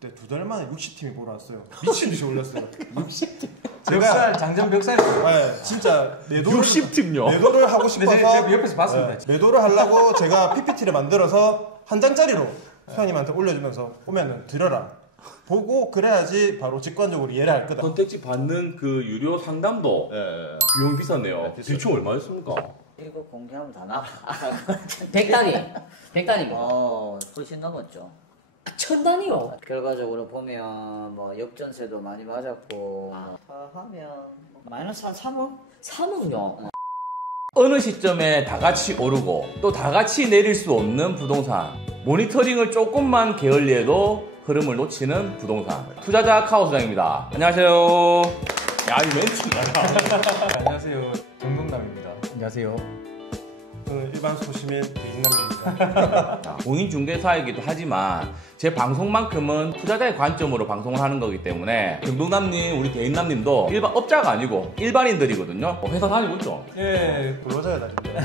그때 2달 만에 60팀이 보러 왔어요. 미친 듯이 올렸어요. 60팀. 벽살 장전 벽살이에요. 네, 진짜 매도를 60팀요. 매도를 하고 싶어서 제가 옆에서 봤습니다. 네, 매도를 하려고 제가 PPT를 만들어서 한 장짜리로 회원님한테 올려주면서 오면은 들어라. 보고 그래야지 바로 직관적으로 이해를 할 거다. 선택지 받는 그 유료 상담도 비용 비쌌네요. 대충 얼마였습니까? 이거 공개하면 다 나가. 100단위입니다. 훨씬 넘었죠. 1000단위요? 결과적으로 보면 뭐 역전세도 많이 맞았고 다 하면 마이너스 한 3억? 3억요? 어느 시점에 다 같이 오르고 또 다 같이 내릴 수 없는 부동산, 모니터링을 조금만 게을리해도 흐름을 놓치는 부동산, 투자자 카오수장입니다. 안녕하세요. 야, 이 멘트가. 안녕하세요. 정동남입니다. 안녕하세요. 저는 일반 소시민 대인남입니다. 공인중개사이기도 하지만 제 방송만큼은 투자자의 관점으로 방송을 하는 거기 때문에 정동남님, 우리 대인남님도 일반 업자가 아니고 일반인들이거든요. 회사 다니고 있죠? 예, 근로자의 날인데.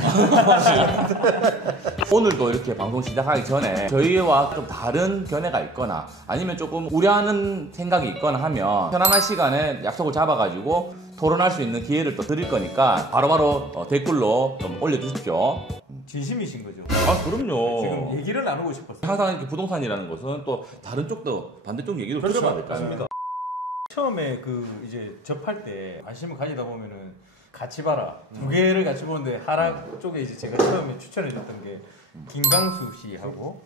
오늘도 이렇게 방송 시작하기 전에 저희와 좀 다른 견해가 있거나 아니면 조금 우려하는 생각이 있거나 하면 편안한 시간에 약속을 잡아가지고 토론할 수 있는 기회를 또 드릴 거니까 바로바로 댓글로 좀 올려주십시오. 진심이신 거죠? 아, 그럼요. 지금 얘기를 나누고 싶었어요. 항상 이렇게 부동산이라는 것은 또 다른 쪽도 반대쪽 얘기도 들어봐야 될까요? 맞습니다. 처음에 그 이제 접할 때 관심을 가지다 보면은 같이 봐라 두 개를 같이 보는데 하락 쪽에 이제 제가 처음에 추천해줬던 게 김강수 씨하고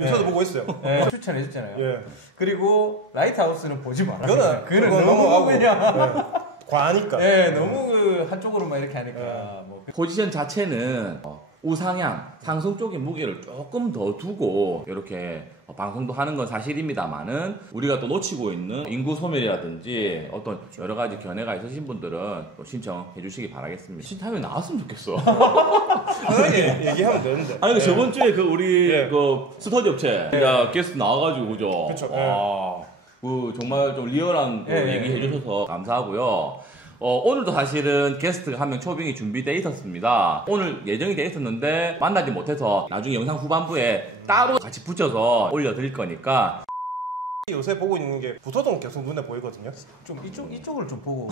요새도 보고 있어요. 네, 추천해줬잖아요. 예. 그리고 라이트하우스는 보지 마라. 그거는 너무 넘어가고 그냥 과하니까. 네, 너무 그 한쪽으로만 이렇게 하니까 뭐 포지션 자체는 우상향, 상승 쪽에 무게를 조금 더 두고 이렇게 방송도 하는 건 사실입니다만은 우리가 또 놓치고 있는 인구 소멸이라든지 어떤 여러 가지 견해가 있으신 분들은 또 신청해 주시기 바라겠습니다. 신청하면 나왔으면 좋겠어. 편하게 얘기하면 되는데. 아니 저번 주에 그 우리 예. 그 스터디 업체 게스트 나와가지고 그죠? 그쵸. 그 정말 좀 리얼한 그 예. 얘기 해주셔서 감사하고요. 오늘도 사실은 게스트가 한 명 초빙이 준비되어 있었습니다. 오늘 예정이 되어 있었는데 만나지 못해서 나중에 영상 후반부에 따로 같이 붙여서 올려드릴 거니까 요새 보고 있는 게 부서동 계속 눈에 보이거든요. 좀 이쪽을 좀 보고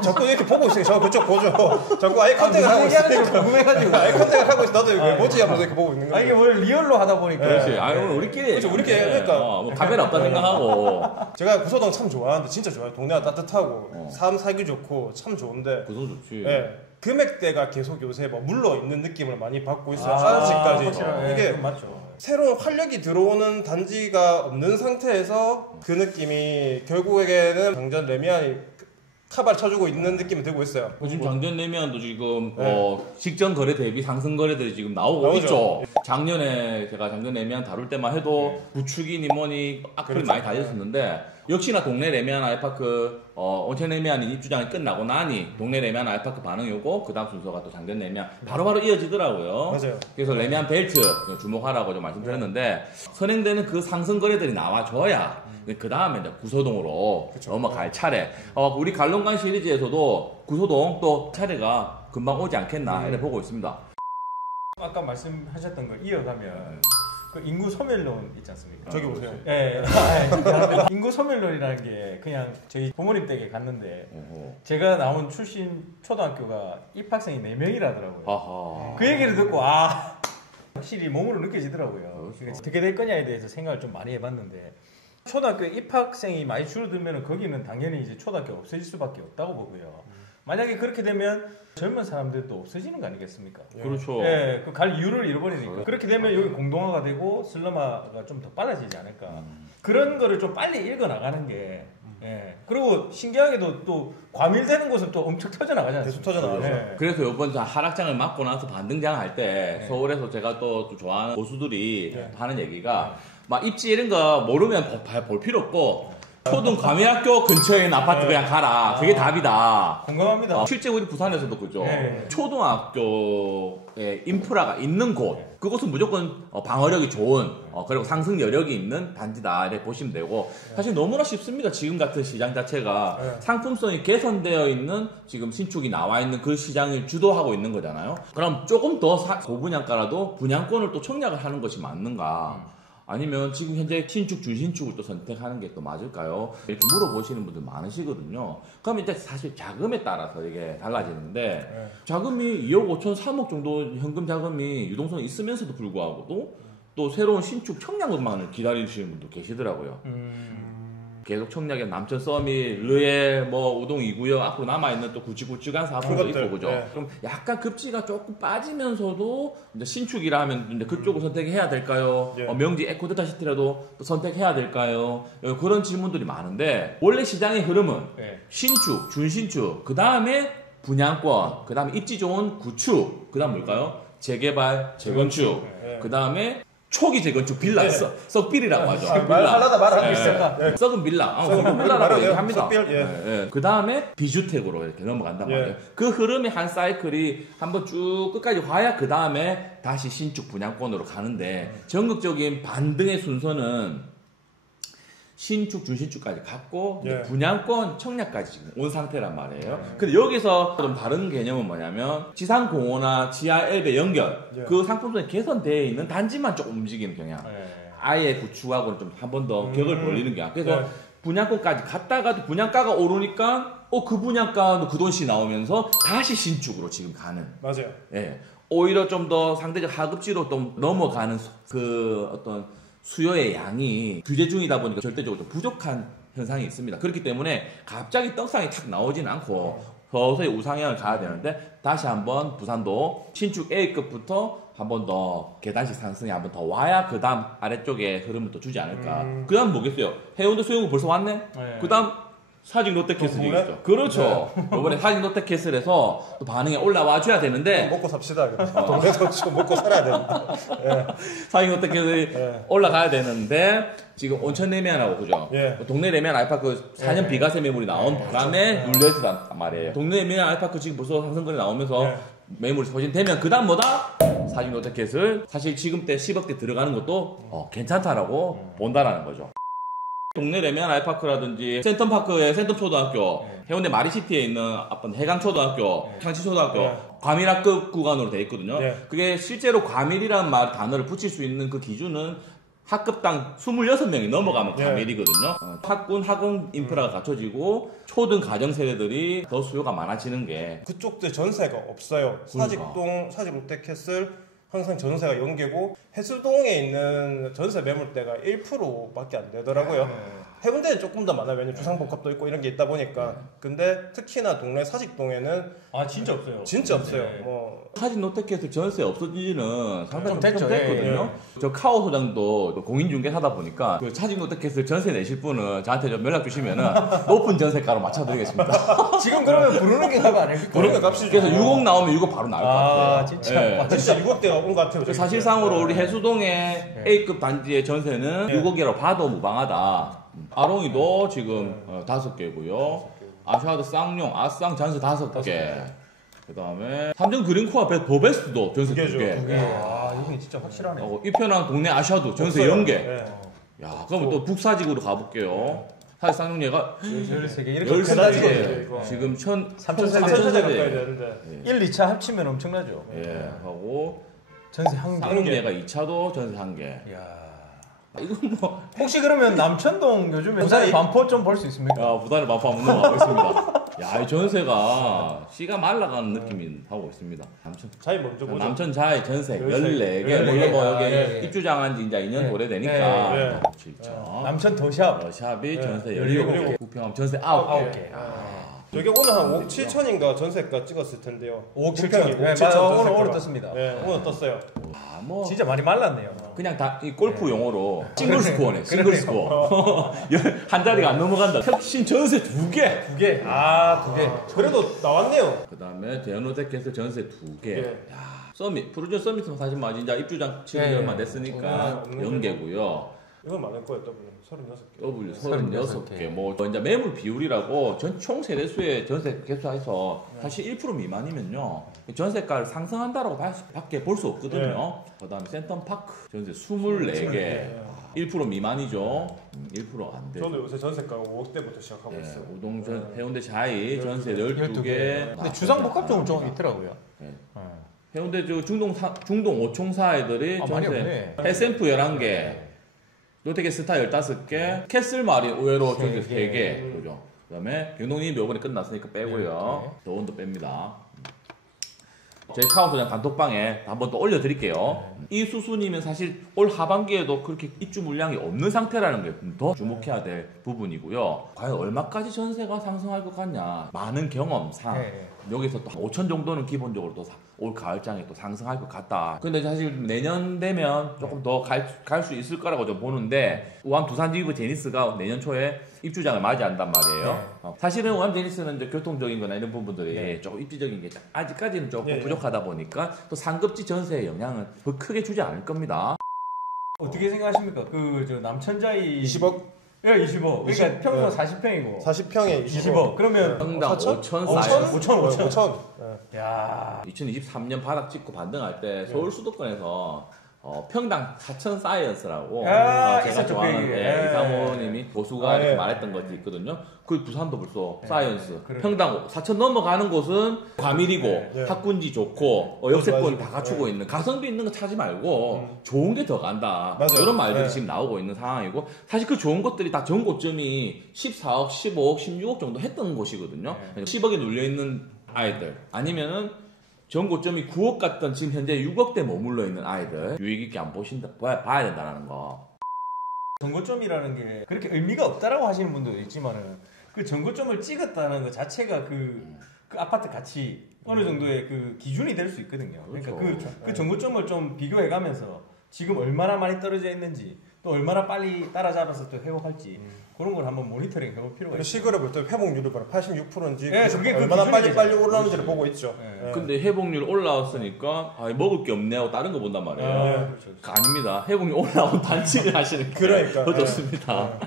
자꾸 이렇게 보고 있어요. 저 그쪽 보죠. 자꾸 아이 컨택을 하고 있으니까. 궁금해가지고 아이 컨택을 하고 있어. 나도 이거 뭐지 하면서 이렇게 보고 있는 거예요. 이게 원래 리얼로 하다 보니까 그렇지. 아니 오늘 우리끼리 그렇죠. 우리끼리 그러니까. 뭐 카메라 없다 생각하고 제가 구서동 참 좋아하는데 진짜 좋아요. 동네가 따뜻하고 삶 살기 좋고 참 좋은데 구성 좋지. 예. 금액대가 계속 요새 뭐 물러 있는 느낌을 많이 받고 있어요. 아, 아직까지. 확실하네. 이게 맞죠. 새로운 활력이 들어오는 단지가 없는 상태에서 그 느낌이 결국에는 장전 레미안이 카바를 쳐주고 있는 느낌이 들고 있어요. 지금 장전 내면도 지금 네. 직전 거래 대비 상승 거래들이 지금 나오고 나오죠. 있죠. 작년에 제가 장전 레미안 다룰 때만 해도 구축이니 뭐니 악플이 그렇죠. 많이 달렸었는데 역시나 동네 레미안 아이파크 온천 레미안인 입주장이 끝나고 나니 동네 레미안 아이파크 반응이 오고 그 다음 순서가 또 장전 레미안 바로바로 이어지더라고요. 맞아요. 그래서 레미안 벨트 주목하라고 좀 말씀드렸는데 선행되는 그 상승 거래들이 나와줘야 그 다음에 이제 구소동으로 넘어갈 차례. 우리 갈롱간 시리즈에서도 구소동 또 차례가 금방 오지 않겠나 이렇게 보고 있습니다. 아까 말씀하셨던 거 이어가면 그 인구 소멸론 있지 않습니까? 저기 보세요. 예. 인구 소멸론이라는 게 그냥 저희 부모님 댁에 갔는데 제가 나온 출신 초등학교가 입학생이 4명이라더라고요. 아하. 그 얘기를 듣고 확실히 몸으로 느껴지더라고요. 그러니까 어떻게 될 거냐에 대해서 생각을 좀 많이 해봤는데 초등학교 입학생이 많이 줄어들면 거기는 당연히 이제 초등학교 없어질 수밖에 없다고 보고요. 만약에 그렇게 되면 젊은 사람들도 없어지는 거 아니겠습니까? 그렇죠. 예, 그 갈 이유를 잃어버리니까. 그렇게 되면 여기 공동화가 되고 슬럼화가 좀 더 빨라지지 않을까. 그런 거를 좀 빨리 읽어 나가는 게. 예. 그리고 신기하게도 또 과밀되는 곳은 또 엄청 터져 나가잖아요. 계속 터져나가죠. 예. 그래서 이번 하락장을 맞고 나서 반등장 할 때 네. 서울에서 제가 또 좋아하는 고수들이 네. 하는 얘기가 막 입지 이런 거 모르면 볼 필요 없고 초등 과밀학교 근처에 있는 아파트 그냥 가라. 그게 답이다. 공감합니다. 실제 우리 부산에서도 그죠. 네. 초등학교에 인프라가 있는 곳, 그곳은 무조건 방어력이 좋은, 그리고 상승 여력이 있는 단지다 이렇게 보시면 되고, 사실 너무나 쉽습니다. 지금 같은 시장 자체가 상품성이 개선되어 있는 지금 신축이 나와 있는 그 시장을 주도하고 있는 거잖아요. 그럼 조금 더 고분양가라도 분양권을 또 청약을 하는 것이 맞는가? 아니면 지금 현재 신축, 준신축을 또 선택하는 게 또 맞을까요? 이렇게 물어보시는 분들 많으시거든요. 그러면 이제 사실 자금에 따라서 이게 달라지는데 자금이 2억 5천, 3억 정도 현금 자금이 유동성이 있으면서도 불구하고도 또 새로운 신축 청약만을 기다리시는 분도 계시더라고요. 계속 청약에 남천 서밋, 르에 뭐 우동 2구역 앞으로 남아있는 또 굵직굵직한 사업도 있고 그죠? 네. 그럼 약간 급지가 조금 빠지면서도 이제 신축이라 하면 이제 그쪽을 선택해야 될까요? 예. 명지 에코데타시티라도 또 선택해야 될까요? 그런 질문들이 많은데 원래 시장의 흐름은 네. 신축, 준신축, 그 다음에 분양권, 그 다음에 입지 좋은 구축, 그 다음 뭘까요? 재개발, 재건축, 네. 그 다음에 초기 재건축 빌라, 네. 썩빌이라고 하죠. 말하다 말하고 예. 있어요. 네. 썩은 빌라, 썩은 썩은 빌라라고 말하네요. 얘기합니다. 썩빌, 예. 그 다음에 비주택으로 이렇게 넘어간단 예. 말이에요. 그 흐름의 한 사이클이 한번 쭉 끝까지 와야 그 다음에 다시 신축 분양권으로 가는데 전극적인 반등의 순서는 신축, 준신축까지 갔고 예. 분양권, 청약까지 지금 온 상태란 말이에요. 근데 여기서 좀 다른 개념은 뭐냐면 지상공원이나 지하 엘베 연결 예. 그 상품성이 개선되어 있는 단지만 조금 움직이는 경향. 아예 구축하고는 좀 한 번 더 격을 벌리는 경향. 그래서 네. 분양권까지 갔다가도 분양가가 오르니까 그 분양가도 그 돈씩 나오면서 다시 신축으로 지금 가는. 맞아요. 예. 오히려 좀 더 상대적 하급지로 좀 넘어가는 그 어떤 수요의 양이 규제 중이다 보니까 절대적으로 좀 부족한 현상이 있습니다. 그렇기 때문에 갑자기 떡상이 탁 나오지는 않고 서서히 우상향을 가야 되는데 다시 한번 부산도 신축 A급부터 한 번 더 계단식 상승이 한 번 더 와야 그 다음 아래쪽에 흐름을 또 주지 않을까. 그 다음 뭐겠어요? 해운대 수영구 벌써 왔네? 네. 그 다음 사직 롯데캐슬이 동네? 있죠. 그렇죠. 이번에 사직 롯데캐슬에서 또 반응이 올라와 줘야 되는데 먹고 삽시다. 동네도 좀 먹고 살아야 됩니다. 사직 롯데캐슬이 예. 올라가야 되는데 지금 온천 레미안하고 그죠? 예. 동네 레미안 알파크 4년 비과세 매물이 나온 바람에 눌려있단 말이에요. 동네 레미안 알파크 지금 벌써 상승권이 나오면서 예. 매물이 소진되면 그 다음 뭐다? 사직 롯데캐슬 사실 지금 때 10억대 들어가는 것도 괜찮다라고 본다라는 거죠. 동네 레미안 알파크라든지 센텀파크의 센텀초등학교, 해운대 마리시티에 있는 어떤 해강초등학교, 향치초등학교, 네. 과밀학급 구간으로 되어 있거든요. 네. 그게 실제로 과밀이라는 단어를 붙일 수 있는 그 기준은 학급당 26명이 넘어가면 네. 과밀이거든요. 학군, 학원 인프라가 갖춰지고 초등 가정 세대들이 더 수요가 많아지는 게 그쪽들 전세가 없어요. 사직동, 사직 롯데캐슬 항상 전세가 연계고 해수동에 있는 전세 매물대가 1%밖에 안 되더라고요. 해운대는 조금 더 많아요. 왜냐면 주상복합도 있고 이런 게 있다 보니까. 근데 특히나 동네 사직동에는 아 진짜 없어요. 진짜 없어요. 네. 뭐 사진 롯데캐슬 전세 없어지는 상당히 좀 됐죠. 됐거든요. 예. 저 카오 소장도 공인중개사다 보니까 그 사진 롯데캐슬 전세 내실 분은 저한테 좀 연락 주시면은 높은 전세가로 맞춰드리겠습니다. 지금 그러면 부르는 게 값 아닐까요? 그런 거 값이 그래서 좀- 6억 나오면 6억 바로 나올 것 같아요. 아 진짜. 예. 진짜 6억대가 온 것 같아요. 저기. 사실상으로 우리 해수동의 A급 단지의 전세는 6억이라고 봐도 무방하다. 아롱이도 지금 5개고요. 아샤드 쌍용, 아쌍 전세 5개. 그 다음에 삼성 그린코아 더베스트도 전세 2개. 아 이게 진짜 확실하네. 이편한 동네 아샤도 전세 없어요. 0개. 예. 야, 그럼 또 북사직으로 가볼게요. 사실 쌍용예가 13개 이렇게 열세 끝나지. 개죠, 이거. 지금 3,000 3,000세대 가까이 되는데. 1, 2차 합치면 엄청나죠. 예, 하고 전세 한 개. 쌍용예가 2차도 전세 1개. 야. 이건 뭐 혹시 그러면 남천동 요즘에 부산에 반포 좀 볼 수 있습니까? 부산을 마포 한번 넘어가고 있습니다. 야, 이 전세가 씨가 말라가는 느낌이 하고 있습니다. 자기 먼저 보자. 남천 자의 전세 14개. 14개. 물론 뭐 여기 예, 예. 입주장한 지 이제 2년 예. 오래되니까 예, 예. 7천. 남천 더샵. 러샵이 전세 예, 17개. 구평 전세 9개. 여기 오늘 한 5억 7천인가 전세가 찍었을 텐데요. 5억 7천. 부평이 네, 5억 7천 오늘 전세가가. 떴습니다. 예, 오늘 떴어요. 아, 뭐 진짜 많이 말랐네요. 그냥 다 이 골프 용어로 싱글 그러네. 스코어네. 싱글 그러네요. 스코어. 한 자리가 안 넘어간다. 혁신 전세 2개. 2개. 아, 2개. 그래도 나왔네요. 그다음에 대연호택에서 전세 2개. 예. 야, 서밋 프루전 서밋은 사실 뭐 이제 입주장 치는 지 예. 얼마 됐으니까 없는 0개고요. 이건 많을 거예요, 더블. 36개. W 36 36개. 개. 뭐 이제 매물 비율이라고 총 세대수의 전세 개수해서 사실 1% 미만이면요. 전세가를 상승한다라고 밖에 볼 수 없거든요. 그다음에 센텀파크 전세 24개. 1% 미만이죠. 1%안 돼. 저도 요새 전세가 5억대부터 시작하고 예, 있어요. 우동전 해운대 자이 전세 12개. 12개. 근데 주상복합 좀 있더라고요. 예. 네. 해운대 저 중동 5총사 애들이 아, 많이 전세 없네. 해샘프 11개. 롯데캐스타 15개, 캐슬마린 의외로 전세 3개. 개. 그죠. 그 다음에 경동님 요번에 끝났으니까 빼고요. 네. 더원도 뺍니다. 저희 카운트장 단톡방에 한번 또 올려드릴게요. 이 수수님은 사실 올 하반기에도 그렇게 입주 물량이 없는 상태라는 게 더 주목해야 될 부분이고요. 과연 얼마까지 전세가 상승할 것 같냐. 많은 경험상 네. 여기서 또 5천 정도는 기본적으로 또 올 가을장에 또 상승할 것 같다. 근데 사실 내년 되면 조금 더 갈 수 있을 거라고 좀 보는데 우암 두산지휘부 제니스가 내년 초에 입주장을 맞이한단 말이에요. 사실은 우암 제니스는 이제 교통적인 거나 이런 부분들이 조금 입지적인 게 아직까지는 조금 부족하다 보니까 또 상급지 전세의 영향은 더 크게 주지 않을 겁니다. 어떻게 생각하십니까? 그 저 남천자이 20억? 예, 20억. 그러니까 평소 40평이고 40평에 20억. 그러면 평당 5천 5천? 사이즈. 5천? 야, 2023년 바닥 찍고 반등할 때 서울 수도권에서 평당 4천 사이언스라고 아, 제가 있었죠, 좋아하는 그 얘기. 이사모님이 보수가 이렇게 예. 말했던 것이 있거든요. 그 부산도 벌써 사이언스 그래. 평당 4천 넘어가는 곳은 과밀이고 예. 학군지 좋고 역세권 맞아. 다 갖추고 있는 가성비 있는 거 찾지 말고 좋은 게 더 간다. 맞아요. 이런 말들이 예. 지금 나오고 있는 상황이고 사실 그 좋은 것들이 다 전고점이 14억, 15억, 16억 정도 했던 곳이거든요. 10억에 눌려 있는 아이들 아니면은 전고점이 9억 갔던 지금 현재 6억대 머물러 있는 아이들 유익 있게 안 봐야 된다는 거. 정고점이라는 게 그렇게 의미가 없다라고 하시는 분도 있지만은 그 정고점을 찍었다는 것 자체가 그 아파트 가치 어느 정도의 그 기준이 될 수 있거든요. 그러니까 그렇죠. 그 정고점을 좀 비교해가면서 지금 얼마나 많이 떨어져 있는지 또 얼마나 빨리 따라잡아서 또 회복할지 그런 걸 한번 모니터링 해볼 필요가 있어요. 시골에 볼 때 회복률을 봐라 86%인지 예, 그게 그 얼마나 기준이 빨리 되죠. 오르는지를 보고 있죠. 예. 예. 근데 회복률 올라왔으니까 먹을 게 없네 하고 다른 거 본단 말이에요. 그렇죠. 아닙니다. 회복률 올라온 단치를 하시는 게 그러니까, 더 예. 좋습니다.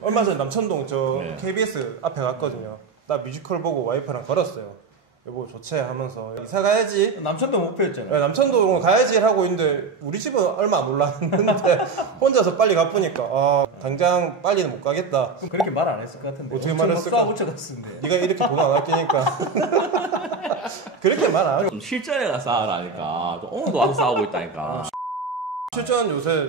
얼마 전에 남천동 저 네. KBS 앞에 갔거든요. 나 뮤지컬 보고 와이프랑 걸었어요. 여보 좋지 하면서 이사 가야지. 남천도 목표였잖아요. 남천동 가야지 하고 있는데 우리 집은 얼마 안 올랐는데 혼자서 빨리 가보니까 당장 빨리는 못 가겠다. 그럼 그렇게 말 안 했을 것 같은데. 어떻게 엄청 말했을까? 막 쏴붙여갔는데. 네가 이렇게 돈 안 아끼니까 그렇게 말 안 하고. 좀 실전에 가서 싸우라니까. 오늘도 와서 싸우고 있다니까. 실전 요새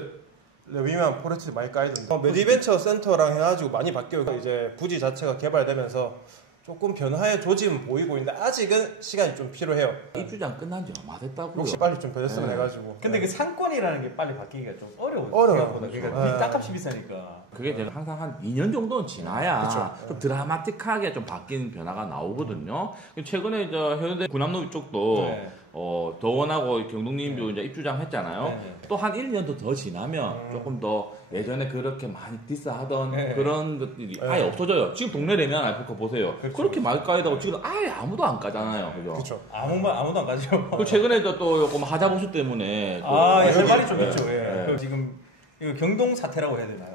위만 포레스트 많이 까이던데. 메디벤처 센터랑 해가지고 많이 바뀌고 이제 부지 자체가 개발되면서 조금 변화의 조짐은 보이고 있는데 아직은 시간이 좀 필요해요. 입주장 끝난 지 얼마 됐다고요? 혹시 빨리 좀 변했으면 네. 해가지고. 근데 그 상권이라는 게 빨리 바뀌기가 좀 어려워요. 어려워요. 생각보다. 그러니까 네. 땅값이 비싸니까. 그게 제가 항상 한 2년 정도는 지나야 그쵸. 좀 드라마틱하게 좀 바뀐 변화가 나오거든요. 최근에 저 해운대 군함로 쪽도 네. 더원하고 경동님도 이제 입주장 했잖아요. 네. 또 한 1년 더 지나면 조금 더 예전에 그렇게 많이 디스하던 네. 그런 것들이 아예 없어져요. 지금 동네 레미안 알프카 보세요. 그렇죠. 그렇게 많이 까이다고 지금 아예 아무도 안 까잖아요. 그죠? 그렇죠. 아무도 안 가죠. 그 최근에 또 요거 하자보수 때문에 또 할 말이 좀 네. 있죠. 예. 네. 그 지금 이거 경동 사태라고 해야 되나요?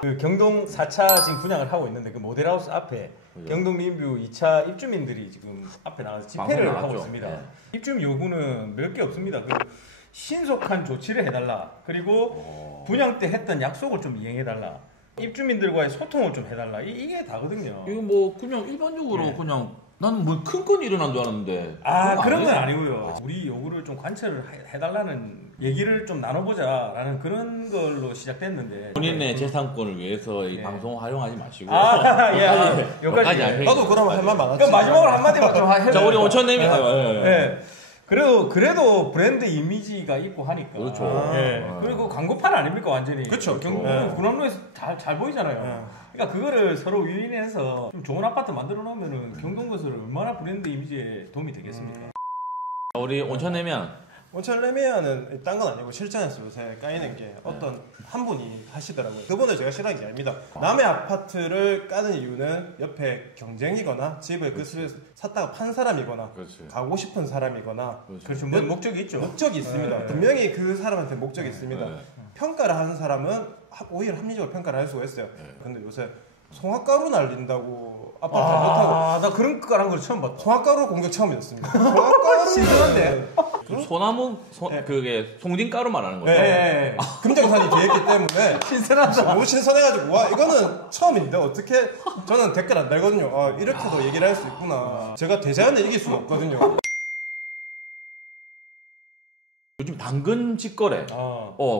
그 경동 4차 지금 분양을 하고 있는데 그 모델하우스 앞에 그죠. 경동 리뷰 2차 입주민들이 지금 앞에 나가서 집회를 방송 하고 나왔죠. 있습니다. 네. 입주민 요구는 몇 개 없습니다. 그 신속한 조치를 해달라. 그리고 분양 때 했던 약속을 좀 이행해달라. 입주민들과의 소통을 좀 해달라. 이게 다거든요. 이거 뭐 그냥 일반적으로 네. 그냥 나는 뭐 큰 건이 일어난 줄 알았는데 그런 건 아니에요. 아니고요. 우리 요구를 좀 관철을 해달라는 얘기를 좀 나눠보자라는 그런 걸로 시작됐는데. 본인의 재산권을 위해서 이 네. 방송 활용하지 마시고 여기까지. 여기까지 안 나도 그럼 할 말 많았지. 그러니까 마지막으로 한마디만 좀 해주세요. 자 우리 온천님이 네. 그래도 브랜드 이미지가 있고 하니까. 그렇죠. 예. 그리고 광고판 아닙니까 완전히. 그쵸. 경북 네. 군함로에서 잘 보이잖아요. 그러니까 그거를 서로 윈윈해서 좀 좋은 아파트 만들어 놓으면은 경동건설은 얼마나 브랜드 이미지에 도움이 되겠습니까? 우리 온천내면 온천레미안은 딴 건 아니고 실전에서 요새 까이는 게 어떤 한 분이 하시더라고요. 그분을 제가 싫어하는 게 아닙니다. 남의 아파트를 까는 이유는 옆에 경쟁이거나 집을 그 집에 샀다가 판 사람이거나 그렇지. 가고 싶은 사람이거나 그렇죠. 뭐 목적이 있죠. 목적이 있습니다. 네. 분명히 그 사람한테 목적이 있습니다. 네. 평가를 하는 사람은 오히려 합리적으로 평가를 할 수가 있어요. 근데 요새 송화가루 날린다고 아파트 안 좋다고. 나 그런 거란 걸 처음 봤다. 송화가루 공격 처음이었습니다. 송화가루 신선한데? 소나무 네. 그게 송진가루 말하는 거죠. 네. 금정산이 뒤에 있기 때문에 신선하다. 너무 신선해가지고 와 이거는 처음인데 어떻게 저는 댓글 안 달거든요. 이렇게도 얘기를 할 수 있구나. 제가 대자연을 이길 수가 없거든요. 요즘 당근 직거래.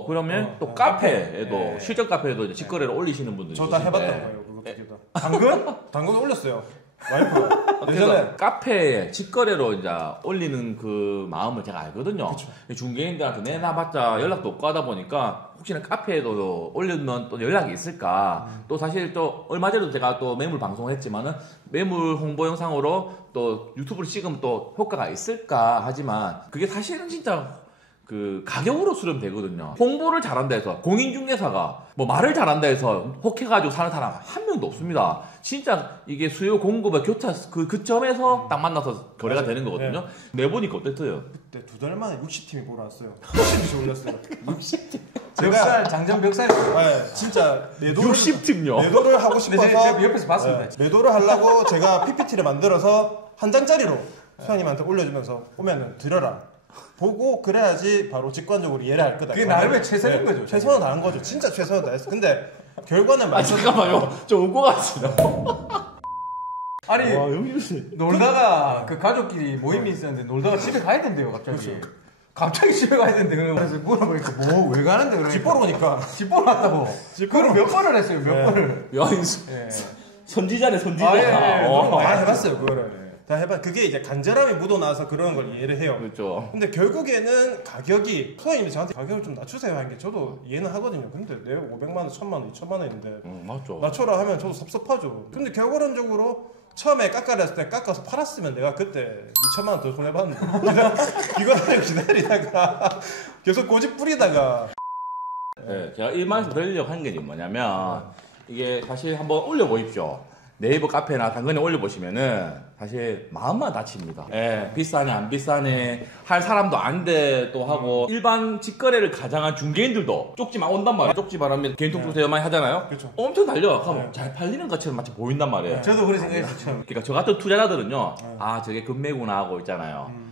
그러면 또 카페에도 실전 카페에도 이제 직거래를 올리시는 분들이 저 다 계신데. 해봤던 거예요. 그거 두 개 다. 당근 올렸어요. 와이프가. 그래서 예전에 카페에 직거래로 이제 올리는 그 마음을 제가 알거든요. 중개인들한테 내놔봤자 연락도 없고 하다 보니까 혹시나 카페에도 올리면 또 연락이 있을까. 또 사실 또 얼마 전에도 제가 또 매물 방송을 했지만은 매물 홍보 영상으로 또 유튜브를 찍으면 또 효과가 있을까 하지만 그게 사실은 진짜 그 가격으로 수렴되거든요. 홍보를 잘한다 해서 공인중개사가 뭐 말을 잘한다 해서 혹해가지고 사는 사람 한 명도 없습니다. 진짜 이게 수요 공급의 교차 그 점에서 딱 만나서 거래가 되는 거거든요. 내보니까 어땠어요? 그때 2달 만에 60팀이 보러 왔어요. 60팀이 올렸어요. 60팀. 벽살 장전 벽살. 네, 진짜 매도를 60팀요. 매도를 하고 근데 싶어서 제가 옆에서 봤습니다. 매도를 하려고 제가 PPT를 만들어서 한 장짜리로 소장님한테 올려주면서 오면은 드려라. 보고 그래야지 바로 직관적으로 이해를 할 거다. 그게 나름의 최선인 거죠. 최선을 다한 거죠. 진짜 최선을 다했어. 근데 결과는 잠깐만요. 좀 웃고 갔어요. 아니 와, 여기 놀다가 그 가족끼리 모임이 있었는데 놀다가 집에 가야 된대요 갑자기. 갑자기 집에 가야 된대요. 그래서 물어보니까 뭐 왜 가는데 그러니까. 집 보러 오니까. 집 보러 왔다고. 그걸 몇 번을 했어요. 몇 번을. 야, 예. 선지자네 선지자. 아, 예, 예. 많이 해봤어요 그거를. 다 해봐. 그게 이제 간절함이 묻어나서 그런 걸 이해를 해요. 그렇죠. 근데 결국에는 가격이 소장님이 저한테 가격을 좀 낮추세요 하는 게 저도 이해는 하거든요. 근데 내 500만 원, 1000만 원, 2000만 원인데 맞죠. 낮춰라 하면 저도 섭섭하죠. 근데 결과론적으로 처음에 깎아라 했을 때 깎아서 팔았으면 내가 그때 2천만 원 더 손해봤는데 이거를 기다리다가 계속 고집 부리다가 네, 제가 이 말씀 드리려고 한 게 뭐냐면 이게 사실 한번 올려보십시오. 네이버 카페나 당근에 올려보시면은 사실 마음만 다칩니다. 예, 비싸네 안 비싸네 할 사람도 안 돼 또 하고 일반 직거래를 가장한 중개인들도 쪽지만 온단 말이에요. 쪽지만 하면 개인통장 주세요 많이 하잖아요. 그렇죠. 엄청 달려가면 잘 팔리는 것처럼 마치 보인단 말이에요. 저도 그런 생각했어요. 처음. 그러니까 저 같은 투자자들은요, 아 저게 금매구나 하고 있잖아요.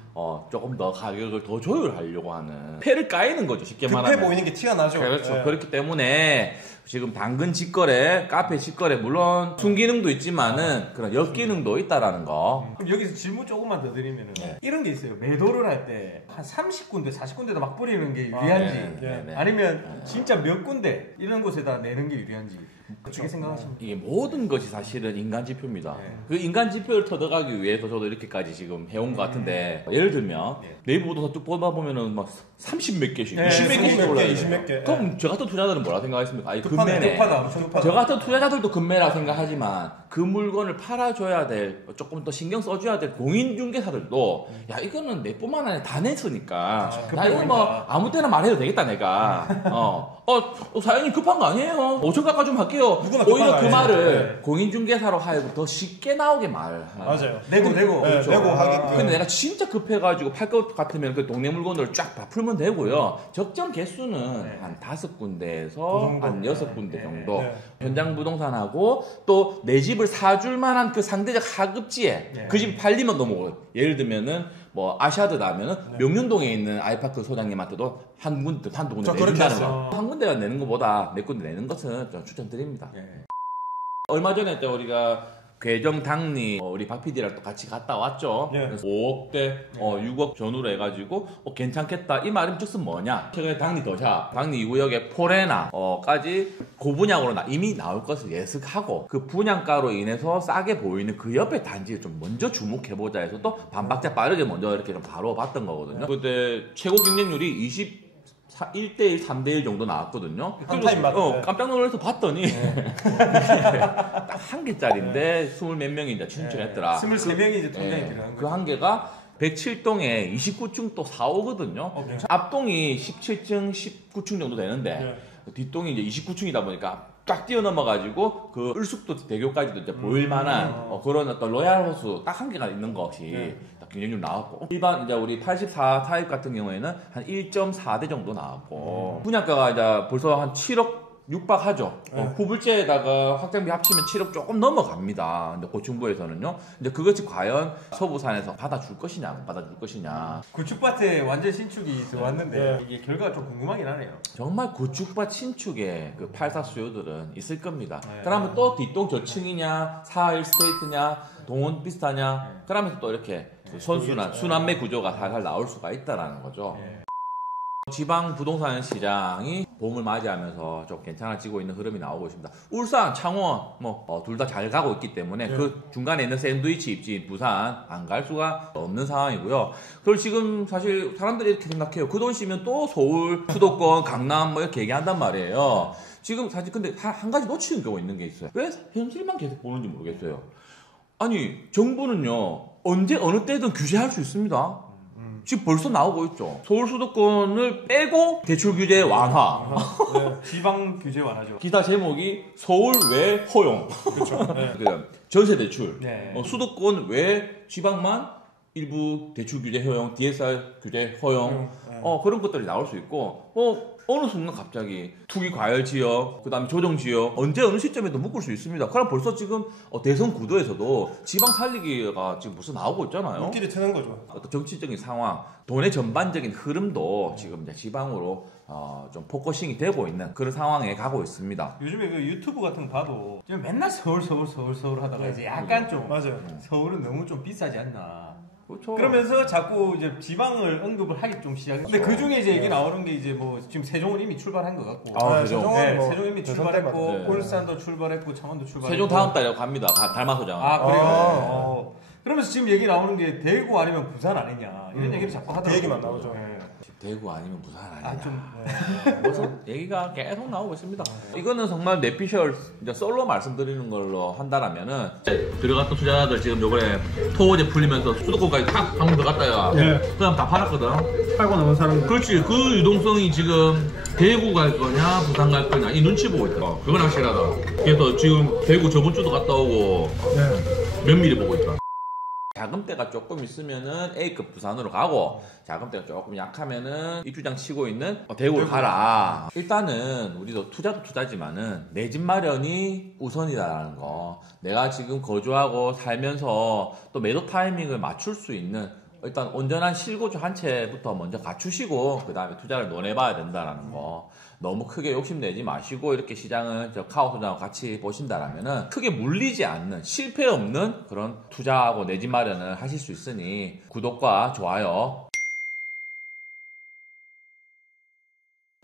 조금 더 가격을 더 조율하려고 하는 패를 까이는 거죠 쉽게 급해 말하면. 보이는 게 티가 나죠. 그렇죠. 예. 그렇기 때문에 지금 당근 직거래, 카페 직거래 물론 순기능도 있지만은 그런 역기능도 있다라는 거. 그럼 여기서 질문 조금만 더 드리면은 이런 게 있어요. 매도를 할 때 한 30군데, 40군데다 막 뿌리는 게 유리한지 네. 아니면 진짜 몇 군데 이런 곳에다 내는 게 유리한지 어떻게 생각하십니까? 이게 모든 것이 사실은 인간 지표입니다. 네. 그 인간 지표를 터득하기 위해서 저도 이렇게까지 지금 해온 것 같은데 예를 들면 네이버 부동산 쭉 뽑아보면은 막 30몇 개씩, 네, 20몇 개씩 20몇 개, 올라요. 20몇 개. 그럼 저 같은 투자자들은 뭐라 생각하십니까? 아니 급하네, 금매네. 급하다, 엄청 급하다. 저 같은 투자자들도 금매라 생각하지만 그 물건을 팔아줘야 될 조금 더 신경 써줘야 될 공인중개사들도 야 이거는 내 뿐만 아니라 다 냈으니까 나 이거 뭐 아무 때나 말해도 되겠다 내가 사장님 급한 거 아니에요 5천 깎아주면 할게요. 누구나 오히려 급한 그 거 말을 아니에요. 공인중개사로 하여금 더 쉽게 나오게 말. 맞아요. 내고 네, 그렇죠. 내고 하게끔. 근데 내가 진짜 급해가지고 팔 것 같으면 그 동네 물건을 쫙 다 풀면 되고요. 적정 개수는 한 5군데에서 정도. 한 6군데 정도. 네. 현장 부동산하고 또 내 집을 사줄 만한 그 상대적 하급지에 그 집 팔리면 넘어오고 예를 들면은 뭐 아시아드 나면은 명륜동에 있는 아이파크 소장님한테도 한두 군데 저 그렇게 내준다는 했어요. 거. 한 군데가 내는 것보다 몇 군데 내는 것은 좀 추천드립니다. 얼마 전에 또 우리가 괴정 당리 우리 박 PD랑 또 같이 갔다 왔죠. 예. 그래서 5억대 6억 전후로 해가지고 괜찮겠다 이 말은 즉슨 뭐냐 최근에 당리 더샵 당리 2구역의 포레나 까지 고분양으로 이미 나올 것을 예측하고 그 분양가로 인해서 싸게 보이는 그 옆에 단지를 좀 먼저 주목해보자 해서 또 반박자 빠르게 먼저 이렇게 좀 바로 봤던 거거든요. 그때 최고 경쟁률이 1대1, 3대1 정도 나왔거든요. 한 타임 맞 깜짝 놀라서 봤더니 딱 한 개짜리인데 20몇 명이 이제 신청했더라. 23명이 이제 통장이 들어간 그 한 개가 107동에 29층 또 4호거든요. 앞동이 17층, 19층 정도 되는데 뒷동이 이제 29층이다 보니까 딱 뛰어넘어가지고 그 을숙도 대교까지도 이제 보일 만한 그런 어떤 로얄 호수 딱 한 개가 있는 것이 딱 경쟁률 나왔고 일반 이제 우리 84 타입 같은 경우에는 한 1.4대 정도 나왔고 분양가가 이제 벌써 한 7억 육박하죠. 후불제에다가 확장비 합치면 7억 조금 넘어갑니다. 근데 고층부에서는요. 이제 그것이 과연 서부산에서 받아줄 것이냐, 안 받아줄 것이냐. 구축밭에 완전 신축이 들어왔는데 이게 결과가 좀 궁금하긴 하네요. 정말 구축밭 신축에 그 84 수요들은 있을 겁니다. 그러면 또 뒷동 저층이냐, 4일 스테이트냐, 동원 비슷하냐. 그러면서 또 이렇게 그 선순환, 순환매 구조가 살살 나올 수가 있다라는 거죠. 지방 부동산 시장이 봄을 맞이하면서 좀 괜찮아지고 있는 흐름이 나오고 있습니다. 울산, 창원 둘 다 잘 가고 있기 때문에 그 중간에 있는 샌드위치 입지인 부산 안 갈 수가 없는 상황이고요. 그걸 지금 사실 사람들이 이렇게 생각해요. 그 돈 쓰면 또 서울, 수도권, 강남 이렇게 얘기한단 말이에요. 지금 사실 근데 한 가지 놓치는 경우가 있는 게 있어요. 왜 현실만 계속 보는지 모르겠어요. 아니 정부는요 언제 어느 때든 규제할 수 있습니다. 지금 벌써 나오고 있죠. 서울 수도권을 빼고 대출 규제 완화. 지방 규제 완화죠. 기사 제목이 서울 외 허용. 그렇죠. 네. 전세 대출. 네. 수도권 외 지방만 일부 대출 규제 허용, DSR 규제 허용. 그런 것들이 나올 수 있고 어느 순간 갑자기 투기 과열 지역, 그다음에 조정 지역 언제 어느 시점에도 묶을 수 있습니다. 그럼 벌써 지금 대선 구도에서도 지방 살리기가 지금 벌써 나오고 있잖아요. 물길이 트는 거죠. 어떤 정치적인 상황, 돈의 전반적인 흐름도 지금 이제 지방으로 좀 포커싱이 되고 있는 그런 상황에 가고 있습니다. 요즘에 그 유튜브 같은 거 봐도 지금 맨날 서울 하다가 이제 약간 좀 맞아요. 서울은 너무 좀 비싸지 않나. 그렇죠. 그러면서 자꾸 이제 지방을 언급을 하기 좀 시작했어요. 근데 그 중에 이제 얘기 나오는 게 이제 뭐 지금 세종은 이미 출발한 것 같고. 그죠. 세종은 세종 이미 출발했고, 네. 울산도 출발했고, 창원도 출발했고. 세종 다음 달에 갑니다. 달마소장. 그래요? 그러면서 지금 얘기 나오는 게 대구 아니면 부산 아니냐 이런 얘기를 자꾸 하더라고요. 그 얘기만 나오죠. 대구 아니면 부산 아니냐. 좀 그래서 얘기가 계속 나오고 있습니다. 이거는 정말 내피셜 이제 솔로 말씀드리는 걸로 한다라면은 들어갔던 투자자들 지금 요번에 토호제 풀리면서 수도권까지 탁 방금 들어갔다가 그다음 다 팔았거든. 팔고 남은 사람들. 그렇지. 그 유동성이 지금 대구 갈 거냐 부산 갈 거냐 이 눈치 보고 있다. 그건 확실하다. 그래서 지금 대구 저번 주도 갔다 오고 면밀히 보고 있다. 자금대가 조금 있으면은 A급 부산으로 가고 자금대가 조금 약하면은 입주장 치고 있는 대구로 가라. 일단은 우리도 투자도 투자지만은 내 집 마련이 우선이다라는 거. 내가 지금 거주하고 살면서 또 매도 타이밍을 맞출 수 있는 일단 온전한 실거주 한 채부터 먼저 갖추시고 그 다음에 투자를 논해봐야 된다라는 거. 너무 크게 욕심내지 마시고 이렇게 시장을 카오소장하고 같이 보신다라면은 크게 물리지 않는 실패 없는 그런 투자하고 내 집 마련을 하실 수 있으니 구독과 좋아요.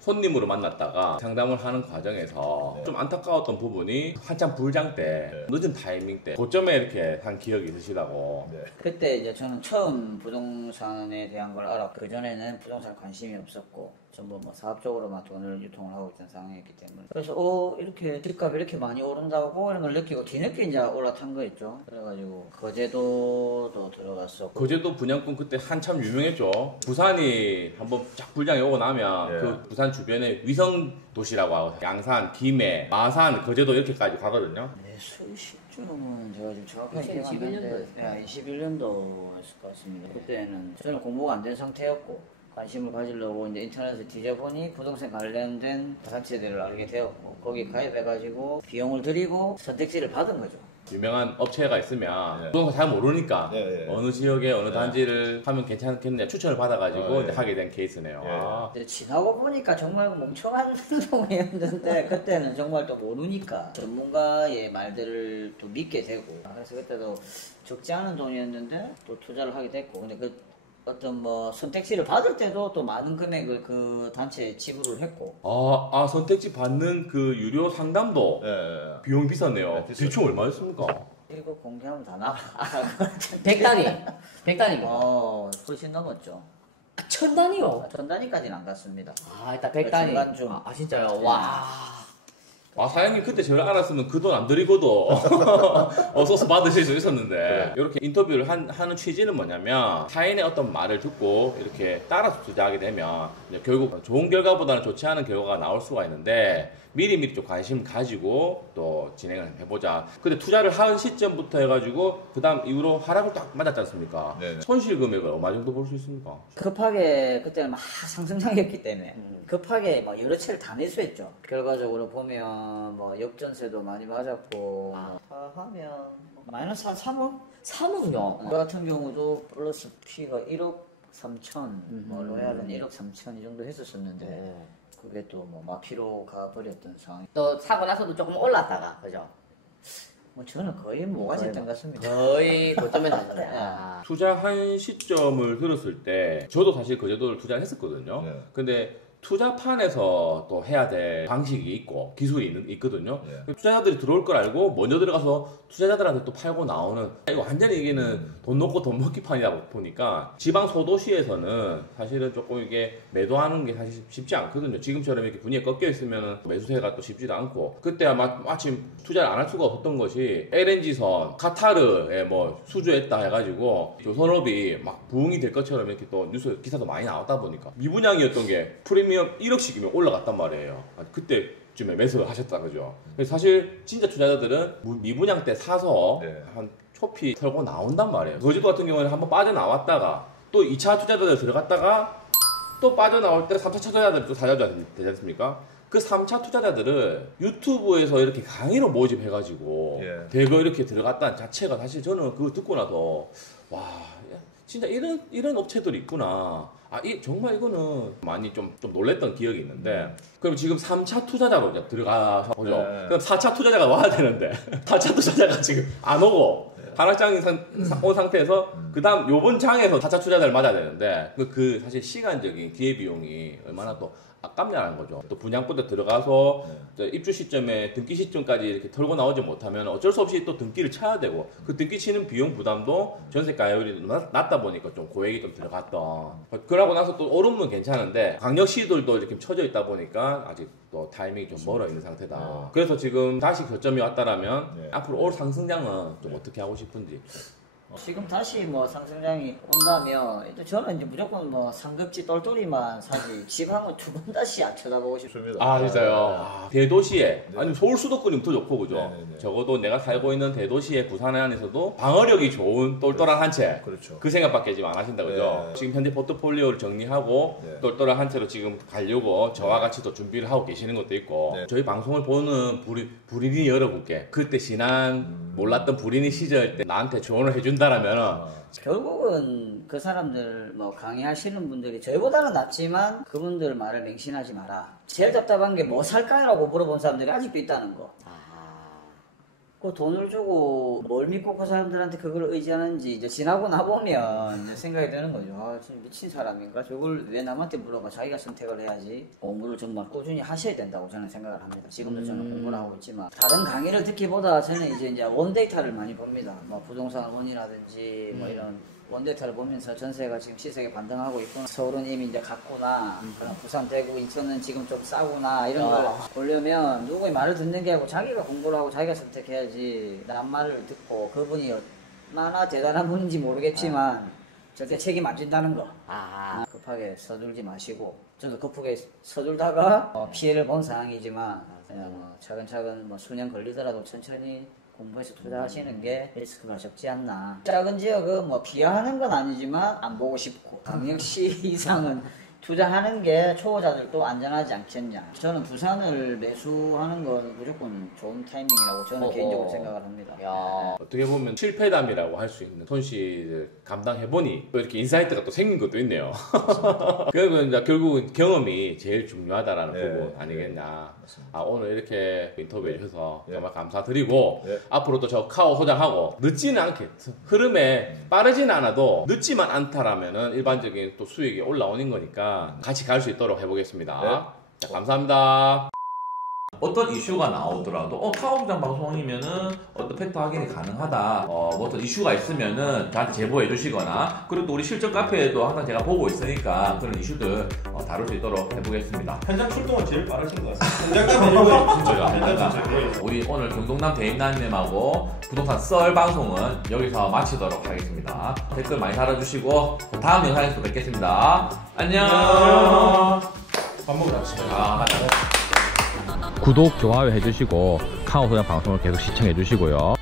손님으로 만났다가 상담을 하는 과정에서 좀 안타까웠던 부분이 한참 불장 때 늦은 타이밍 때 고점에 이렇게 한 기억이 있으시다고. 그때 이제 저는 처음 부동산에 대한 걸 알았고 그전에는 부동산에 관심이 없었고 전부 뭐 사업적으로만 돈을 유통을 하고 있던 상황이었기 때문에 그래서 이렇게 집값이 이렇게 많이 오른다고 이런 걸 느끼고 뒤늦게 이제 올라탄 거 있죠. 그래가지고 거제도도 들어갔었고 거제도 분양권 그때 한참 유명했죠. 부산이 한번 쫙 불장이 오고 나면 그 부산 주변에 위성 도시라고 하고 양산, 김해, 마산, 거제도 이렇게까지 가거든요. 수십주는 제가 지금 정확하게 기억 안 나는데 21년도였을 것 같습니다. 그때는 저는 공부가 안 된 상태였고 관심을 가지려고 이제 인터넷을 뒤져보니 부동산 관련된 단체들을 알게 되었고 거기 가입해가지고 비용을 들이고 선택지를 받은 거죠. 유명한 업체가 있으면 부동산 잘 모르니까 어느 지역에 어느 단지를 하면 괜찮겠냐 추천을 받아가지고 이제 하게 된 케이스네요. 지나고 보니까 정말 멍청한 행동이었는데 그때는 정말 또 모르니까 전문가의 말들을 또 믿게 되고 그래서 그때도 적지 않은 돈이었는데 또 투자를 하게 됐고 근데 그 어떤 뭐 선택지를 받을 때도 또 많은 금액을 그 단체에 지불을 했고 선택지 받는 그 유료 상담도 비용이 비쌌네요. 대충 얼마였습니까? 이거 공개하면 다 나가. 100단위. 훨씬 넘었죠. 1000단위요. 1000단위까지는 안 갔습니다. 일단 100단위. 중간쯤. 진짜요? 와. 사장님 그때 저를 알았으면 그 돈 안 드리고도 소스 받으실 수 있었는데 이렇게 인터뷰를 하는 취지는 뭐냐면 타인의 어떤 말을 듣고 이렇게 따라서 투자하게 되면 이제 결국 좋은 결과보다는 좋지 않은 결과가 나올 수가 있는데 미리미리 좀 관심 가지고 또 진행을 해보자. 근데 투자를 한 시점부터 해가지고 그 다음 이후로 하락을 딱 맞았지 않습니까? 손실 금액을 얼마 정도 볼 수 있습니까? 급하게 그때는 막 상승장이었기 때문에 급하게 막 여러 채를 다 매수했죠. 결과적으로 보면 뭐 역전세도 많이 맞았고 다 하면 마이너스 한 3억? 3억요. 저 같은 경우도 플러스 P가 1억 3천, 뭐 로얄은 1억 3천 이 정도 했었었는데 그게 또 뭐 마피로 가버렸던 상황. 또 사고 나서도 조금 올랐다가, 그죠? 뭐 저는 거의 모가지였던 것 같습니다. 거의 고점에 나잖아요. 아. 투자한 시점을 들었을 때 저도 사실 거제도를 투자를 했었거든요. 예. 근데 투자판에서 또 해야 될 방식이 있고 기술이 있거든요. 예. 투자자들이 들어올 걸 알고 먼저 들어가서 투자자들한테 또 팔고 나오는, 이거 완전히 이게는 돈 놓고 돈 먹기 판이다 보니까 지방 소도시에서는 사실은 조금 이게 매도하는 게 사실 쉽지 않거든요. 지금처럼 이렇게 분위기가 꺾여 있으면 매수세가 또 쉽지도 않고, 그때 아마 마침 투자를 안 할 수가 없었던 것이 LNG선 카타르에 뭐 수주했다 해가지고 조선업이 막 부흥이 될 것처럼 이렇게 또 뉴스 기사도 많이 나왔다 보니까 미분양이었던 게 프리미엄 1억씩이면 올라갔단 말이에요. 그때쯤에 매수를 하셨다 그죠. 그래서 사실 진짜 투자자들은 미분양 때 사서 네. 한 초피 털고 나온단 말이에요. 거제도 같은 경우에는 한번 빠져나왔다가 또 2차 투자자들 들어갔다가 또 빠져나올 때 3차 투자자들이 또 사자자 되지 않습니까? 그 3차 투자자들을 유튜브에서 이렇게 강의로 모집해가지고 예. 대거 이렇게 들어갔다는 자체가 사실 저는 그거 듣고 나서 와 진짜 이런 업체들이 있구나. 정말 이거는 많이 좀 놀랬던 기억이 있는데, 그럼 지금 3차 투자자로 이제 들어가서 보죠. 네. 그럼 4차 투자자가 와야 되는데 4차 투자자가 지금 안 오고 하락장이 온 상태에서 그 다음 요번 장에서 4차 투자자를 맞아야 되는데 그 사실 시간적인 기회비용이 얼마나 또 아깝냐는 거죠. 또 분양부터 들어가서 입주 시점에 등기 시점까지 이렇게 털고 나오지 못하면 어쩔 수 없이 또 등기를 쳐야 되고, 그 등기 치는 비용 부담도 전세 가율이 낮다 보니까 좀 고액이 좀 들어갔던. 그러고 나서 또 오르면 괜찮은데 강력시들도 이렇게 쳐져 있다 보니까 아직 또 타이밍이 좀 멀어 있는 상태다. 그래서 지금 다시 교점이 왔다라면 앞으로 올 상승장은 좀 어떻게 하고 싶은지. 지금 다시 뭐 상승장이 온다면 저는 이제 무조건 뭐 삼급지 똘똘이만 사지 지방은 두 번 다시 안 쳐다보고 싶습니다. 진짜요? 대도시에 아니면 서울 수도권이면 더 좋고 그죠? 네네네. 적어도 내가 살고 있는 대도시의 부산 안에서도 방어력이 좋은 똘똘한 한 채. 그렇죠. 그 생각밖에 지금 안 하신다 그죠? 네. 지금 현재 포트폴리오를 정리하고 네. 똘똘한 한 채로 지금 가려고 저와 같이 또 준비를 하고 계시는 것도 있고, 네. 저희 방송을 보는 불인이 여러분께 그때 지난 몰랐던 불인이 시절 때 나한테 조언을 해준다라면 결국은 그 사람들 뭐 강의하시는 분들이 저희보다는 낫지만 그분들 말을 맹신하지 마라. 제일 답답한 게 뭐 살까라고 물어본 사람들이 아직도 있다는 거. 그 돈을 주고 뭘 믿고 그 사람들한테 그걸 의지하는지 이제 지나고 나보면 이제 생각이 드는 거죠. 진짜 미친 사람인가? 저걸 왜 남한테 물어봐? 자기가 선택을 해야지. 공부를 정말 꾸준히 하셔야 된다고 저는 생각을 합니다. 지금도 저는 공부를 하고 있지만 다른 강의를 듣기보다 저는 이제 원데이터를 많이 봅니다. 뭐 부동산 원이라든지 뭐 이런 원데이터를 보면서 전세가 지금 시세가 반등하고 있구나, 서울은 이미 이제 갔구나, 그럼 부산, 대구, 인천은 지금 좀 싸구나, 이런 걸 보려면 누구의 말을 듣는 게 아니고 자기가 공부를 하고 자기가 선택해야지. 남 말을 듣고 그분이 얼마나 대단한 분인지 모르겠지만 절대 책임 안 진다는 거. 급하게 서둘지 마시고, 저도 급하게 서둘다가 피해를 본 상황이지만 차근차근 뭐 수년 걸리더라도 천천히 공부해서 투자하시는 게 리스크가 적지 않나. 작은 지역은 뭐 비하하는 건 아니지만 안 보고 싶고, 강력시 이상은 투자하는 게 초보자들도 안전하지 않겠냐. 저는 부산을 매수하는 건 무조건 좋은 타이밍이라고 저는 개인적으로 생각을 합니다. 어떻게 보면 실패담이라고 할 수 있는 손실을 감당해보니 또 이렇게 인사이트가 또 생긴 것도 있네요. 그리고 이제 결국은 경험이 제일 중요하다라는 부분 아니겠냐. 오늘 이렇게 인터뷰해 주셔서 정말 감사드리고, 앞으로 또 저 카오 소장하고 늦지는 않게 흐름에 빠르지는 않아도 늦지만 않다라면은 일반적인 또 수익이 올라오는 거니까 같이 갈 수 있도록 해보겠습니다. 자, 감사합니다. 어떤 이슈가 나오더라도 카오 소장 방송이면은 어떤 팩트 확인이 가능하다, 뭐 어떤 이슈가 있으면은 저한테 제보해 주시거나, 그리고 또 우리 실전 카페에도 항상 제가 보고 있으니까 그런 이슈들 다룰 수 있도록 해보겠습니다. 현장 출동은 제일 빠르신 것 같습니다. 현장 출동. 우리 오늘 경동남 대인남님하고 부동산 썰 방송은 여기서 마치도록 하겠습니다. 댓글 많이 달아주시고 다음 영상에서 뵙겠습니다. 안녕. 밥 먹으러 갑시다. 맞다. 구독, 좋아요 해주시고 카오 소장 방송을 계속 시청해 주시고요.